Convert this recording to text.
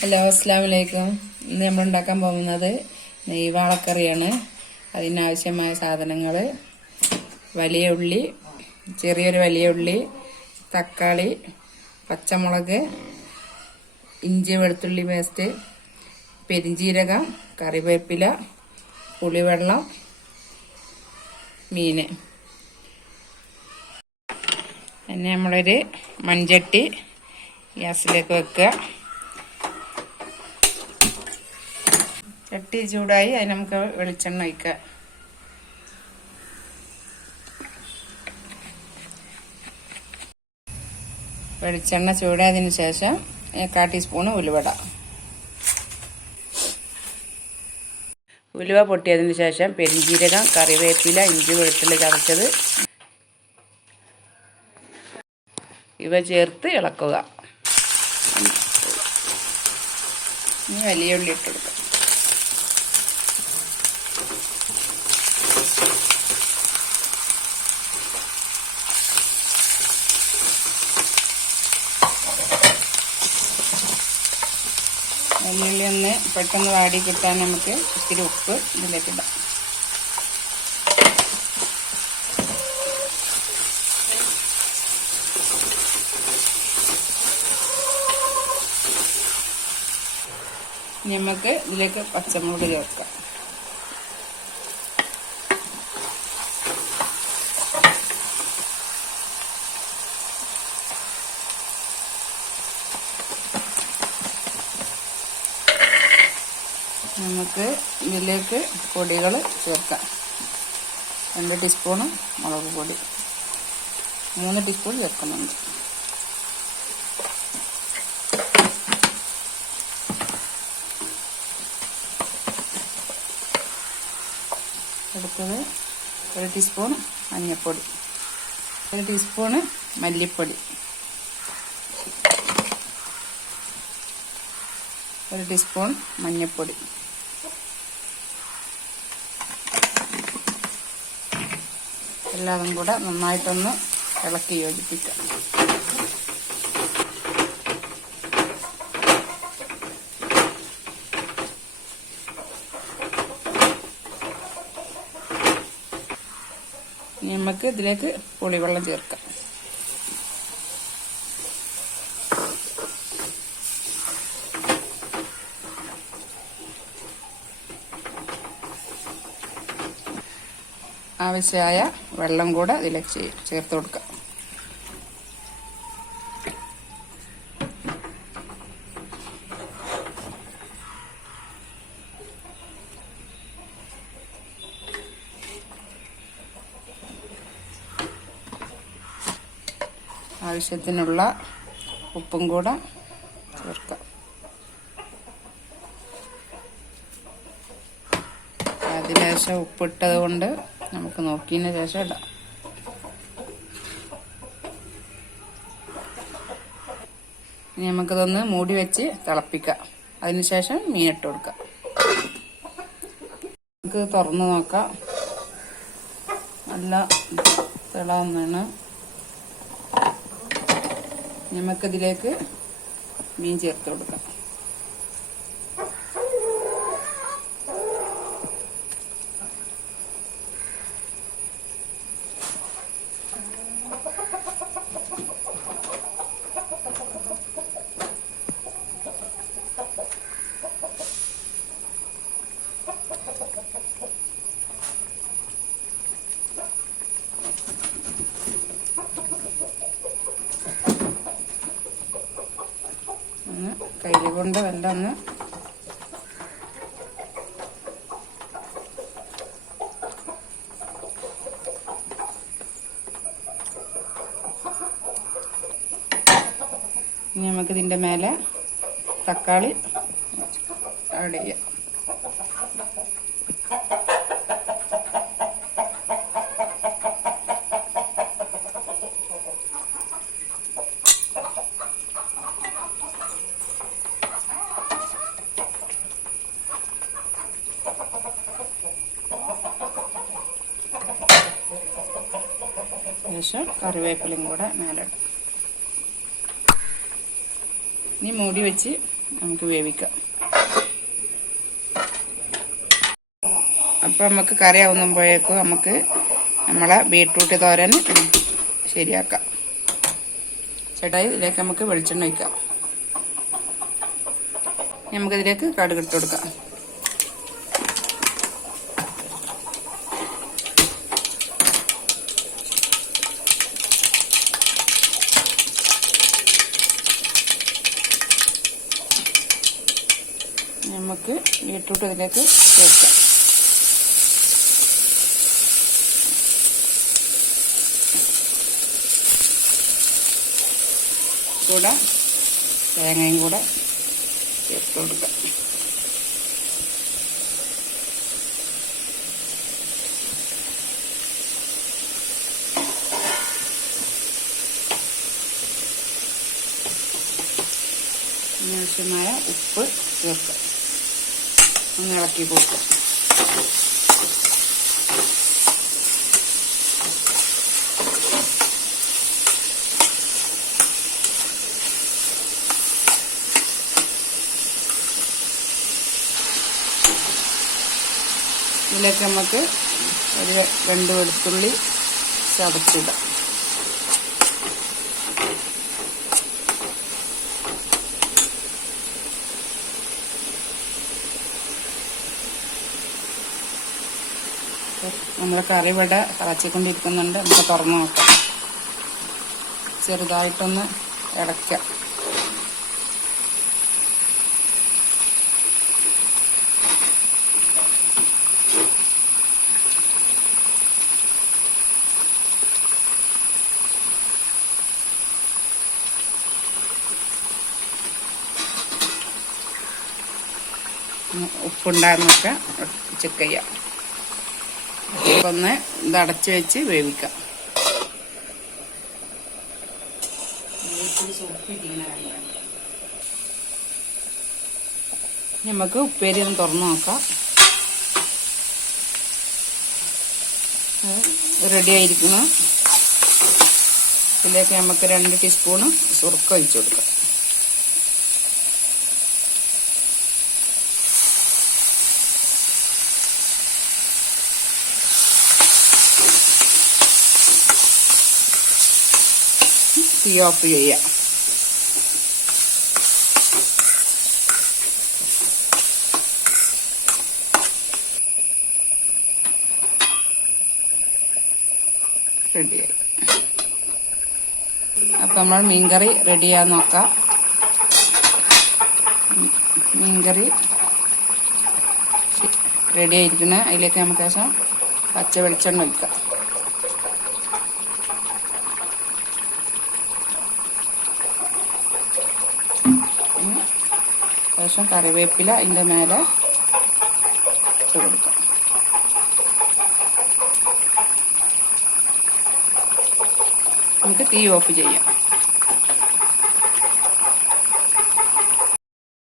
Hello അസ്സാം വലൈക്കും ഇന്ന് നമ്മൾ ഉണ്ടാക്കാൻ പോകുന്നത് നെയ്വാളക്കറിയാണ് അതിനാവശ്യമായ സാധനങ്ങൾ വലിയ ഉള്ളി ചെറിയൊരു വലിയ ഉള്ളി തക്കാളി പച്ചമുളക് ഇഞ്ചി വെളുത്തുള്ളി പേസ്റ്റ് പെരിഞ്ചീരകം കറിവേപ്പില പുളിവെള്ളം മീൻ. പിന്നെ നമ്മളൊരു മൺചട്ടി ഗ്യാസിലേക്ക് വെക്കുക. ചട്ടി ചൂടായി അതിന് നമുക്ക് വെളിച്ചെണ്ണ ഒഴിക്കാം വെളിച്ചെണ്ണ ചൂടായതിന് ശേഷം കാ ടീസ്പൂണ് ഉലുവട. ഉലുവ പൊട്ടിയതിന് ശേഷം പെരിഞ്ചീരകം കറിവേപ്പില ഇഞ്ചി വെളുത്തുള്ളി ചതച്ചത്. ഇവ ചേർത്ത് ഇളക്കുക. ഇനി വലിയ ഉള്ളി ഇട്ടെടുക്കാം പെട്ടെന്ന് വാടി കിട്ടാൻ നമുക്ക് ഇത്തിരി ഉപ്പ് ഇതിലേക്ക് ഇടാം. നമുക്ക് ഇതിലേക്ക് പച്ചമുളക് ചേർക്കാം. നമുക്ക് ഇതിലേക്ക് പൊടികൾ ചേർക്കാം. രണ്ട് ടീസ്പൂണ് മുളക് പൊടി. മൂന്ന് ടീസ്പൂൺ ചേർക്കുന്നുണ്ട്. അടുത്തത് ഒരു ടീസ്പൂൺ മഞ്ഞൾപ്പൊടി ഒരു ടീസ്പൂണ് മല്ലിപ്പൊടി. ഒരു ടീസ്പൂൺ മഞ്ഞൾപ്പൊടി എല്ലാതും കൂടെ നന്നായിട്ടൊന്ന് ഇളക്കി യോജിപ്പിക്കാം. നമുക്ക് ഇതിലേക്ക് പുളിവെള്ളം ചേർക്കാം. ആവശ്യമായ വെള്ളം കൂടെ ഇതിലേക്ക് ചേർത്ത് കൊടുക്കാം. ആവശ്യത്തിനുള്ള ഉപ്പും കൂടെ ചേർക്കാം. അതിന് ശേഷം ഉപ്പിട്ടത് കൊണ്ട് നമുക്ക് നോക്കിയതിന് ശേഷം ഇടാം. ഇനി നമുക്കിതൊന്ന് മൂടി വെച്ച് തിളപ്പിക്കാം. അതിനുശേഷം മീനിട്ട് കൊടുക്കാം. നമുക്ക് തുറന്ന് നോക്കാം. നല്ല തിളന്നാണ് നമുക്കിതിലേക്ക് മീൻ ചേർത്ത് കൊടുക്കാം ഒന്ന് കയ്യിൽ കൊണ്ട് എല്ലാം ഒന്ന് ഇനി നമുക്ക് ഇതിന്റെ മേലെ തക്കാളി ആഡ് ചെയ്യാം ശേഷം കറിവേപ്പിലയും കൂടെ മേലിടും ഇനി മൂടി വെച്ച് നമുക്ക് വേവിക്കാം. അപ്പം നമുക്ക് കറി ആവുമ്പോഴേക്കും നമുക്ക് നമ്മളെ ബീട്രൂട്ട് തോരൻ ശരിയാക്കാം. ചേട്ടായി ഇതിലേക്ക് നമുക്ക് വെളിച്ചെണ്ണ വയ്ക്കാം നമുക്കിതിലേക്ക് കടുകിട്ട് കൊടുക്കാം. നമുക്ക് ബീട്രൂട്ട് ഇതിലേക്ക് ചേർക്കാം കൂടെ തേങ്ങയും കൂടെ ചേർത്ത് കൊടുക്കാം ആവശ്യമായ ഉപ്പ് ചേർക്കാം ഒന്ന് ഇളക്കി കൊടുക്കാം. ഇതിലേക്ക് നമുക്ക് ഒരു രണ്ട് വെളുത്തുള്ളി ചതച്ചിടാം. നമ്മുടെ കറി ഇവിടെ തിളച്ചിക്കൊണ്ടിരിക്കുന്നുണ്ട്. നമുക്ക് തുറന്നു നോക്കാം. ചെറുതായിട്ടൊന്ന് ഇളയ്ക്കാം ഉപ്പുണ്ടായിരുന്നൊക്കെ ചെക്ക് ചെയ്യാം ഒന്ന് ഇത് അടച്ചു വെച്ച് വേവിക്കാം. നമുക്ക് ഉപ്പേരി ഒന്ന് തുറന്നു നോക്കാം. റെഡി ആയിരിക്കുന്നു. ഇതിലേക്ക് നമുക്ക് രണ്ട് ടീസ്പൂണ് സുറുക്ക ഒഴിച്ചു കൊടുക്കാം. തീ ഓഫ് ചെയ്യാം റെഡിയായി അപ്പം നമ്മൾ മീൻകറി റെഡിയാ നോക്കാം. മീൻകറി റെഡി ആയിരിക്കുന്നത് അതിലേക്ക് നമുക്ക് ശേഷം പച്ച വെളിച്ചെണ്ണ ഒഴിക്കാം. ശേഷം കറിവേപ്പില അതിന്റെ മേലെ ഇട്ട് കൊടുക്കാം. നമുക്ക് തീ ഓഫ് ചെയ്യാം.